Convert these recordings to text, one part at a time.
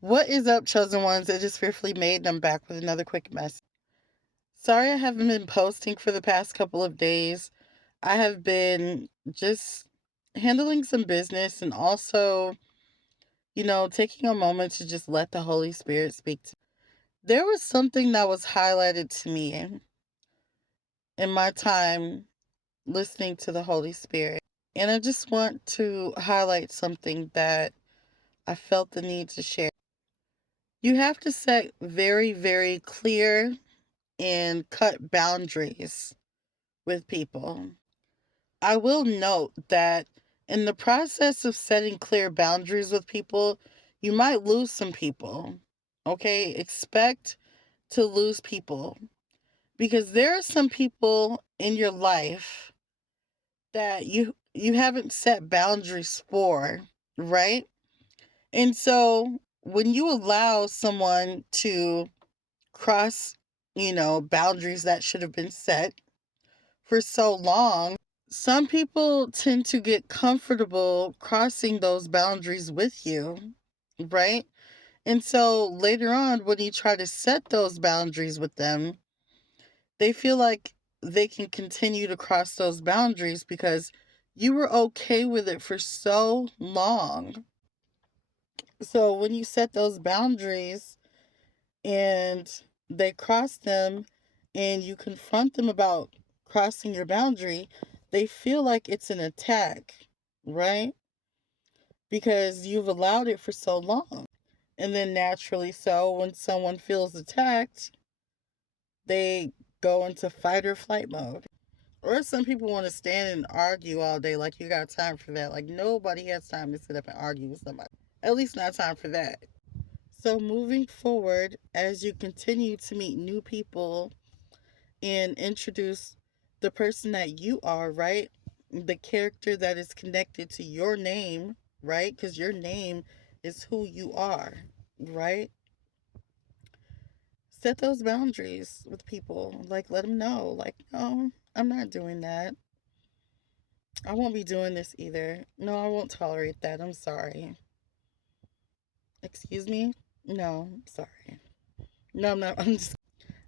What is up, chosen ones? It is fearfully made, and I'm back with another quick message. Sorry I haven't been posting for the past couple of days. I have been just handling some business and also, taking a moment to just let the Holy Spirit speak to me. There was something that was highlighted to me in my time listening to the Holy Spirit. And I just want to highlight something that I felt the need to share. You have to set very, very clear and cut boundaries with people. I will note that in the process of setting clear boundaries with people, you might lose some people. Okay? Expect to lose people because there are some people in your life that you haven't set boundaries for, right? And so when you allow someone to cross, boundaries that should have been set for so long, some people tend to get comfortable crossing those boundaries with you, right? And so later on, when you try to set those boundaries with them, they feel like they can continue to cross those boundaries because you were okay with it for so long. So when you set those boundaries and they cross them and you confront them about crossing your boundary, they feel like it's an attack, right? Because you've allowed it for so long. And then naturally so, when someone feels attacked, they go into fight or flight mode. Or some people want to stand and argue all day like you got time for that. Like nobody has time to sit up and argue with somebody. At least not time for that. So moving forward, as you continue to meet new people and introduce the person that you are, right? The character that is connected to your name, right? Because your name is who you are, right? Set those boundaries with people. Like, let them know, like, no, I'm not doing that. I won't be doing this either. No, I won't tolerate that. I'm sorry. Excuse me? No, sorry. No, I'm not.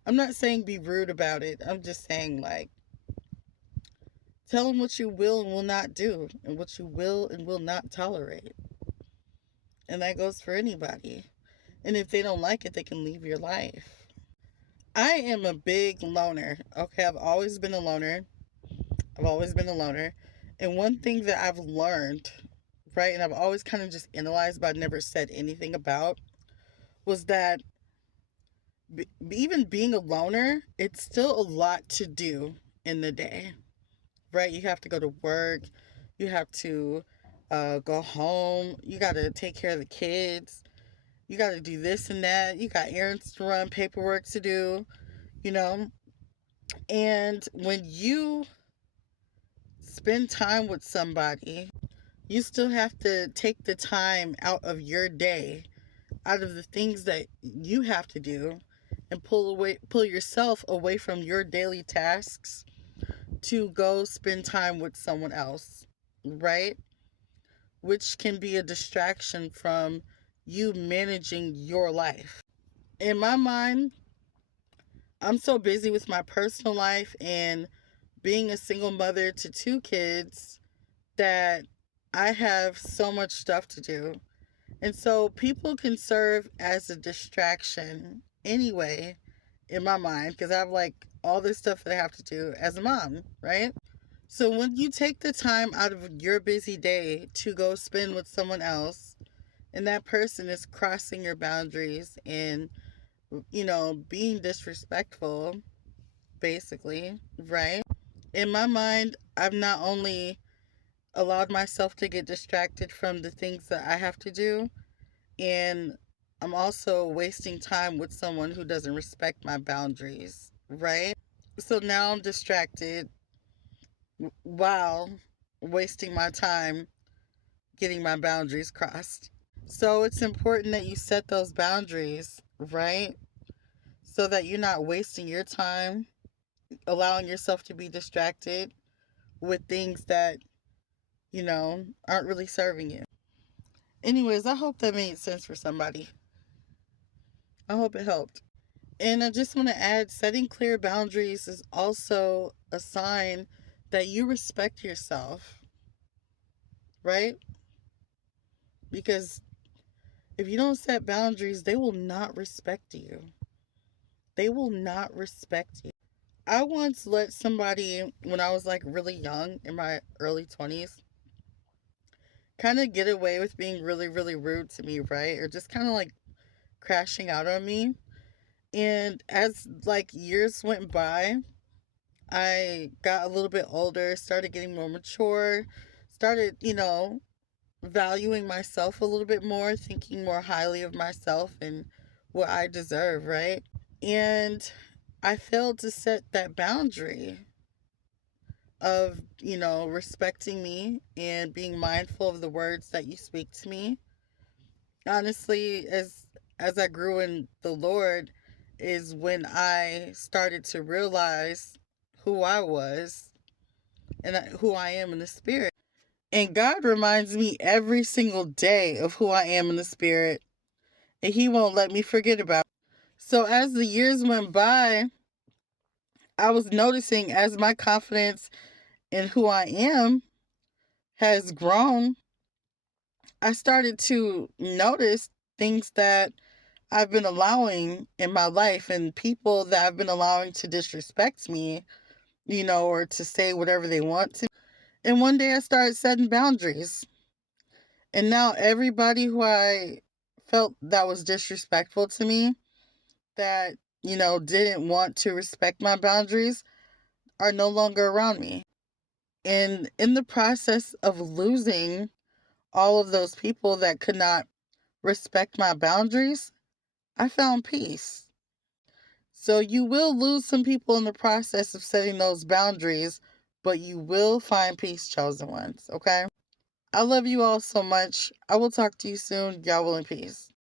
I'm not saying be rude about it. I'm just saying, like, tell them what you will and will not do, and what you will and will not tolerate. And that goes for anybody. And if they don't like it, they can leave your life. I am a big loner. Okay, I've always been a loner. I've always been a loner. And one thing that I've learned, right, and I've always kind of just analyzed, but never said anything about, was that even being a loner, it's still a lot to do in the day, right? You have to go to work, you have to go home, you got to take care of the kids, you got to do this and that, you got errands to run, paperwork to do, you know. And when you spend time with somebody, you still have to take the time out of your day, out of the things that you have to do, and pull yourself away from your daily tasks to go spend time with someone else, right? Which can be a distraction from you managing your life. In my mind, I'm so busy with my personal life and being a single mother to two kids that I have so much stuff to do. And so people can serve as a distraction anyway, in my mind, because I have like all this stuff that I have to do as a mom, right? So when you take the time out of your busy day to go spend with someone else, and that person is crossing your boundaries and, being disrespectful, basically, right? In my mind, I've not only allowed myself to get distracted from the things that I have to do, and I'm also wasting time with someone who doesn't respect my boundaries, right? So now I'm distracted while wasting my time getting my boundaries crossed. So it's important that you set those boundaries, right? So that you're not wasting your time allowing yourself to be distracted with things that, aren't really serving you. Anyways, I hope that made sense for somebody. I hope it helped. And I just want to add, setting clear boundaries is also a sign that you respect yourself, right? Because if you don't set boundaries, they will not respect you. They will not respect you. I once let somebody, when I was like really young, in my early 20s, kind of get away with being really, really rude to me, right? Or just kind of like crashing out on me. And as like years went by, I got a little bit older, started getting more mature, started, valuing myself a little bit more, thinking more highly of myself and what I deserve, right? And I failed to set that boundary of, respecting me and being mindful of the words that you speak to me. Honestly, as I grew in the Lord is when I started to realize who I was and who I am in the spirit. And God reminds me every single day of who I am in the spirit, and He won't let me forget about it. So as the years went by, I was noticing as my confidence in who I am has grown, I started to notice things that I've been allowing in my life and people that I've been allowing to disrespect me, or to say whatever they want to. And one day I started setting boundaries. And now everybody who I felt that was disrespectful to me, that, didn't want to respect my boundaries, are no longer around me. And in the process of losing all of those people that could not respect my boundaries, I found peace. So you will lose some people in the process of setting those boundaries, but you will find peace, chosen ones, okay? I love you all so much. I will talk to you soon. Y'all will in peace.